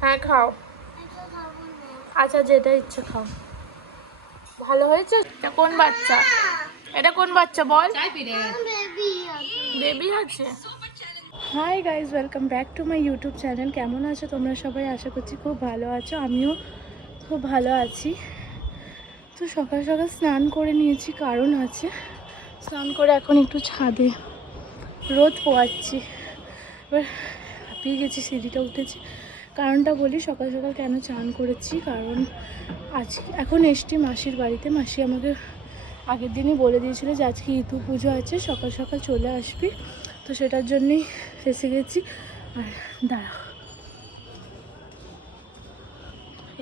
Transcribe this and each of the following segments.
হ্যাঁ খাও। আচ্ছা যেটা ইচ্ছে খাও। ভালো হয়েছে? এটা কোন বাচ্চা? এটা কোন বাচ্চা বল? বেবি আছে। Hi guys, welcome back to my YouTube channel. কেমন আছো তোমরা সবাই? আশা করছি খুব ভালো আছো। আমিও খুব ভালো আছি। তো সকাল সকাল স্নান করে নিয়েছি, কারণ আছে। স্নান করে এখন একটু ছাদে রোদ পোয়াচ্ছি। এবার হাঁপিয়ে গেছি, সিঁড়িটা উঠেছি। কারণটা বলি, সকাল সকাল কেন চান করেছি। কারণ এখন এসছি মাসির বাড়িতে। মাসি আমাকে আগের দিনই বলে দিয়েছিল যে আজকে ইতু পুজো আছে, সকাল সকাল চলে আসবি। তো সেটার জন্যই এসে গেছি। আর দাঁড়াও,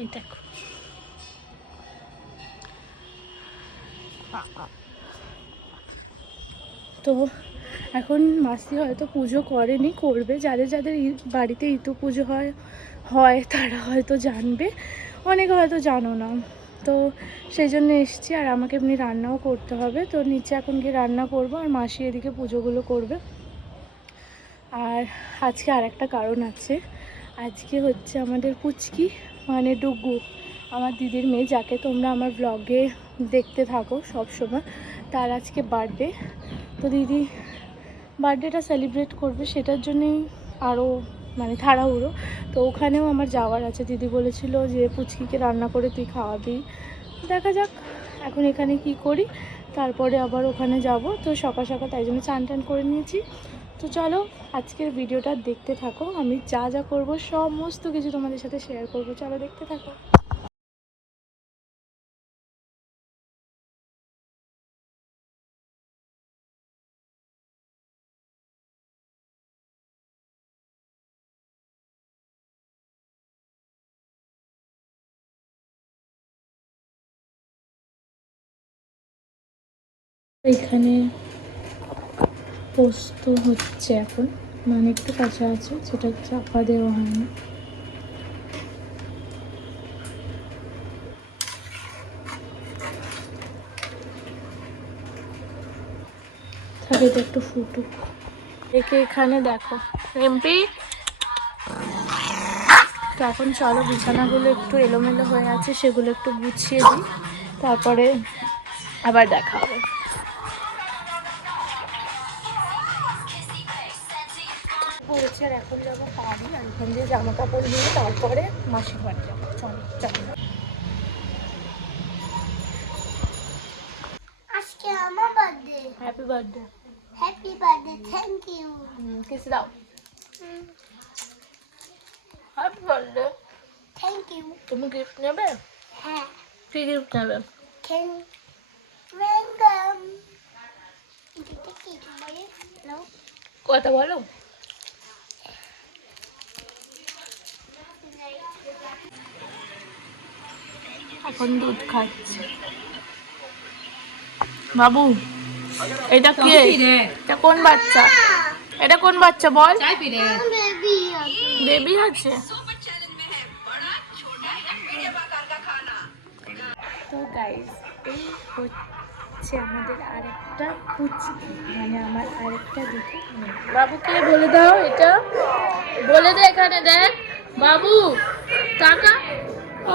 এই দেখো, তো এখন মাসি হয়তো পুজো করেনি, করবে। যাদের যাদের বাড়িতে ইতু পুজো হয় তারা হয়তো জানবে, অনেকে হয়তো জানো না। তো সেই জন্য এসছি। আর আমাকে এমনি রান্নাও করতে হবে, তো নিচে এখন গিয়ে রান্না করব, আর মাসি এদিকে পুজোগুলো করবে। আর আজকে আর একটা কারণ আছে। আজকে হচ্ছে আমাদের পুচকি, মানে ডুগু, আমার দিদির মেয়ে, যাকে তোমরা আমার ব্লগে দেখতে থাকো সব সময়, তার আজকে বার্থডে। তো দিদি বার্থডেটা সেলিব্রেট করবে, সেটার জন্যই আরও মানে তাড়াহুড়ো। তো ওখানেও আমার যাওয়ার আছে। দিদি বলেছিল যে পুচকিকে রান্না করে তুই খাওয়াবি। দেখা যাক এখন এখানে কি করি, তারপরে আবার ওখানে যাব। তো সকাল সকাল তাই জন্য চান টান করে নিয়েছি। তো চলো আজকের ভিডিওটা দেখতে থাকো। আমি যা যা করবো সমস্ত কিছু তোমাদের সাথে শেয়ার করবো। চলো দেখতে থাকো। এখানে পোস্ত হচ্ছে এখন, মানে একটু কাঁচা আছে, সেটা চাপা দেওয়া হয়নি। থাকে তো একটু ফুটুক। একে এখানে দেখো এমপি। তো এখন চলো, বিছানাগুলো একটু এলোমেলো হয়ে আছে, সেগুলো একটু গুছিয়ে দিই, তারপরে আবার দেখা হবে। বলছি আর এখন যাবো বাড়ি, আর ওখান দিয়ে জামা কাপড় নিয়ে তারপরে মাসির বাড়ি যাবো। চলো চলো। আজকে আমার birthday. Happy birthday. Happy birthday, thank you. Kiss দাও। Happy birthday, thank you. তুমি গিফট নেবে? হ্যাঁ। কি গিফট নেবে? ওয়েলকাম। কথা বলো। এখন দুধ খাচ্ছে বাবু। এটা কি? এটা কোন বাচ্চা? এটা কোন বাচ্চা বল? বেবি আছে। তো গাইস, এই হচ্ছে আমাদের আরেকটা পুচকি, মানে আমার আরেকটা দিদি। বাবুকে বলে দাও, এটা বলে দে, এখানে দেখ বাবু, টাকা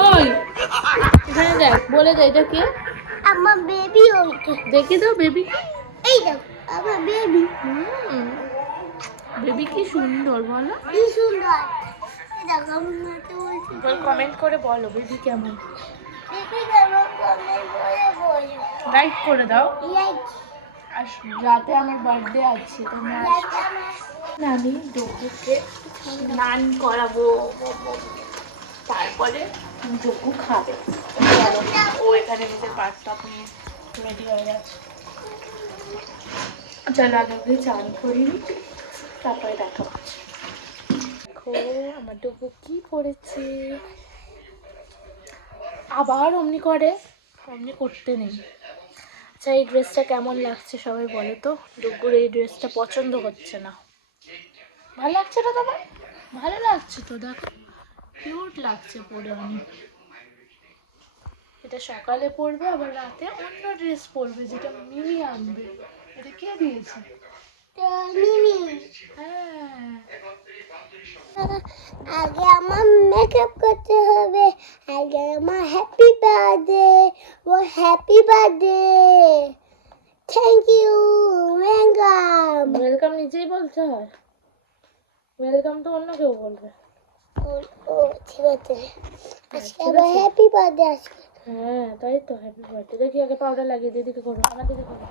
ওই এখানে দেখ, বলে দে এটা কে? আমার বেবি। ওইটা দেখে দাও, বেবি। এই দেখো আমার বেবি। বেবি কি সুন্দর বলো, কি সুন্দর। দেখো আমি কমেন্ট করে বলো বেবি কেমন। লাইক করে দাও। আর রাতে আমার বার্থডে আছে, তোমরা আমি ডুগুকে স্নান করাবো, তারপরে ডুগু খাবে। ও এখানে নিজের বাথটব নিয়ে রেডি হয়ে গেছে। চলো আগে চান করিনি, তারপরে দেখা হচ্ছে। দেখো আমার ডুগু কি করেছে, আবার অমনি করে, অমনি করতে নেই। আচ্ছা এই ড্রেসটা কেমন লাগছে সবাই বলো তো। ডুগুর এই ড্রেসটা পছন্দ হচ্ছে না। ভালো লাগছে না তোমার? ভালো লাগছে তো, দেখো কিউট লাগছে পরে অনেক। এটা সকালে পরবে, আবার রাতে অন্য ড্রেস পরবে, যেটা মিমি আনবে। এটা কে দিয়েছে? মিমি। হ্যাঁ আগে আমার মেকআপ করতে হবে, আগে আমার হ্যাপি বার্থডে, ও happy birthday, thank you, welcome. Welcome নিজেই বলতে হয়, ওয়েলকাম তো অন্য কেউ বলবে। ও ঠিক আছে, আজকে আবার হ্যাপি বার্থডে আজকে। হ্যাঁ তাই তো, হ্যাপি বার্থডে। দেখি আগে পাউডার লাগিয়ে দিদিকে করো, আমার দিদি করো।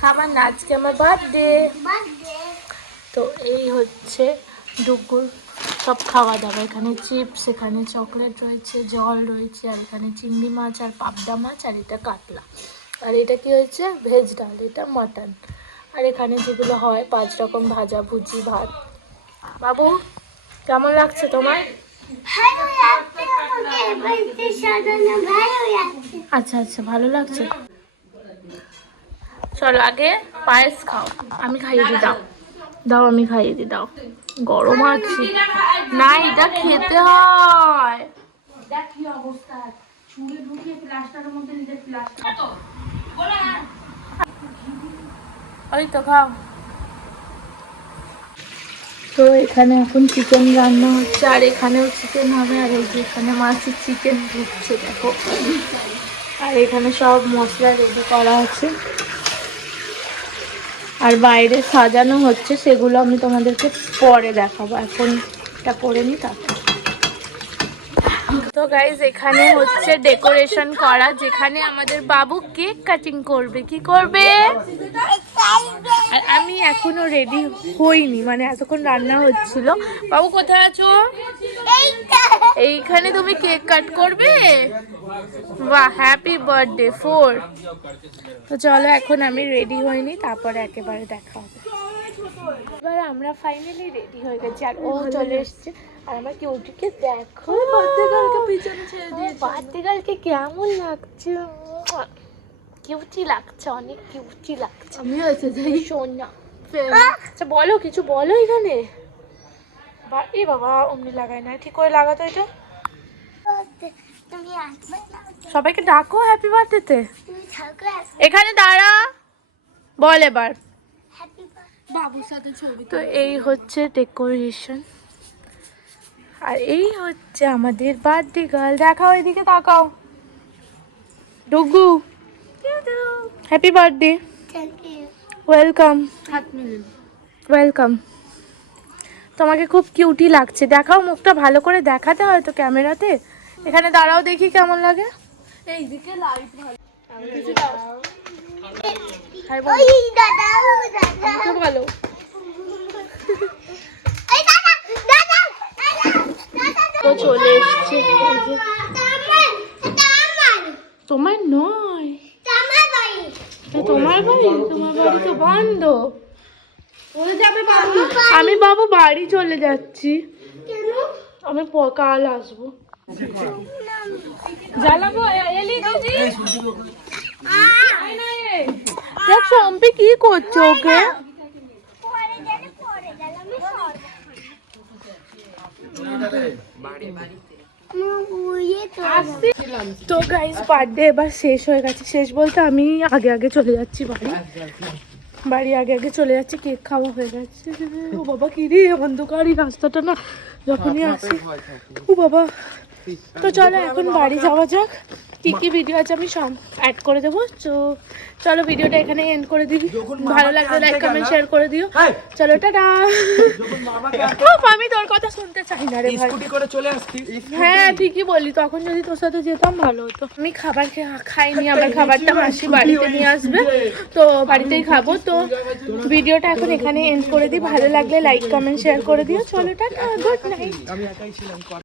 খাবার না, আজকে আমার বার্থডে। তো এই হচ্ছে ডুগুর সব খাওয়া দাওয়া। এখানে চিপস, এখানে চকলেট রয়েছে, জল রয়েছে, আর এখানে চিংড়ি মাছ আর পাবদা মাছ, আর এটা কাতলা, আর এটা কি হয়েছে ভেজ ডাল, এটা মাটন, আর এখানে যেগুলো হয় 5 রকম ভাজা ভুজি ভাত। বাবু কেমন লাগছে তোমার? আচ্ছা আচ্ছা, ভালো লাগছে। চলো আগে পায়েস খাও, আমি খাইয়ে দিই। দাও দাও, আমি খাইয়ে দিই, দাও। গরম আছে না, এটা খেতে হয়। ওই তো খাও। তো এখানে এখন চিকেন রান্না হচ্ছে, আর এখানেও চিকেন হবে, আর এই যে এখানে মাছের চিকেন ঢুকছে দেখো, আর এখানে সব মশলা রেডি করা আছে, আর বাইরে সাজানো হচ্ছে, সেগুলো আমি তোমাদেরকে পরে দেখাবো। এখন এটা করে নি তারপর। তো গাইজ এখানে হচ্ছে ডেকোরেশন করা, যেখানে আমাদের বাবু কেক কাটিং করবে। কি করবে? আর আমি এখনো রেডি হইনি, মানে এতক্ষণ রান্না হচ্ছিল। বাবু কোথায় আছো? এইখানে তুমি কেক কাট করবে? বাহ, হ্যাপি বার্থডে 4। তো চলো, এখন আমি রেডি হইনি, তারপরে একেবারে দেখা হবে। এবার আমরা ফাইনালি রেডি হয়ে গেছি, আর ও চলে এসছে। আর আমার কিউটিকে দেখো, বার্থডে পিছনে ছেড়ে দিয়েছে। বার্থডে কেমন লাগছে? কিউটি লাগছে, অনেক কিউটি লাগছে। আমি আছে যাই সোনা। আচ্ছা বলো, কিছু বলো। এখানে এ বাবা, অমনি লাগাই না, ঠিক করে লাগাতো এটা। সবাইকে ডাকো হ্যাপি বার্থডেতে। এখানে দাঁড়া, বল এবার। বাবুর সাথে ছবি। তো এই হচ্ছে ডেকোরেশন, আর এই হচ্ছে আমাদের বার্থডে গার্ল। দেখাও, এদিকে তাকাও। ডুগু, হ্যাপি বার্থডে, ওয়েলকাম, ওয়েলকাম। তোমাকে খুব কিউটি লাগছে। দেখাও মুখটা, ভালো করে দেখাতে হয় তো ক্যামেরাতে। এখানে দাঁড়াও, দেখি কেমন লাগে। এইদিকে লাইট ভালো। ভালো তো চলে এসছে। তোমার নয়, তোমার বাড়ি? তোমার বাড়ি তো বন্ধ। আমি বাবু বাড়ি চলে যাচ্ছি, আমি কাল আসবো। জ্বালাবো এলি দিদি। দেখ সম্পি কি করছো ওকে। তো গাইস বার্থডে এবার শেষ হয়ে গেছে। শেষ বলতে আমি আগে আগে চলে যাচ্ছি বাড়ি আগে আগে চলে যাচ্ছি। কেক খাওয়া হয়ে গেছে। ও বাবা কি রে, অন্ধকার এই রাস্তাটা না যখনই আসি। ও বাবা, তো চলো এখন বাড়ি যাওয়া যাক। কি কি ভিডিও আছে আমি সব অ্যাড করে দেবো। তো চলো ভিডিওটা এখানে এন্ড করে দিই। ভালো লাগলে লাইক কমেন্ট শেয়ার করে দিও। চলো টাটা। আমি তোর কথা শুনতে চাই না রে ভাই। হ্যাঁ ঠিকই বললি, তখন যদি তোর সাথে যেতাম ভালো হতো। আমি খাবার খাইনি, আমার খাবারটা মাসি বাড়িতে নিয়ে আসবে, তো বাড়িতেই খাবো। তো ভিডিওটা এখন এখানে এন্ড করে দিই। ভালো লাগলে লাইক কমেন্ট শেয়ার করে দিও। চলো টাটা, গুড নাইট।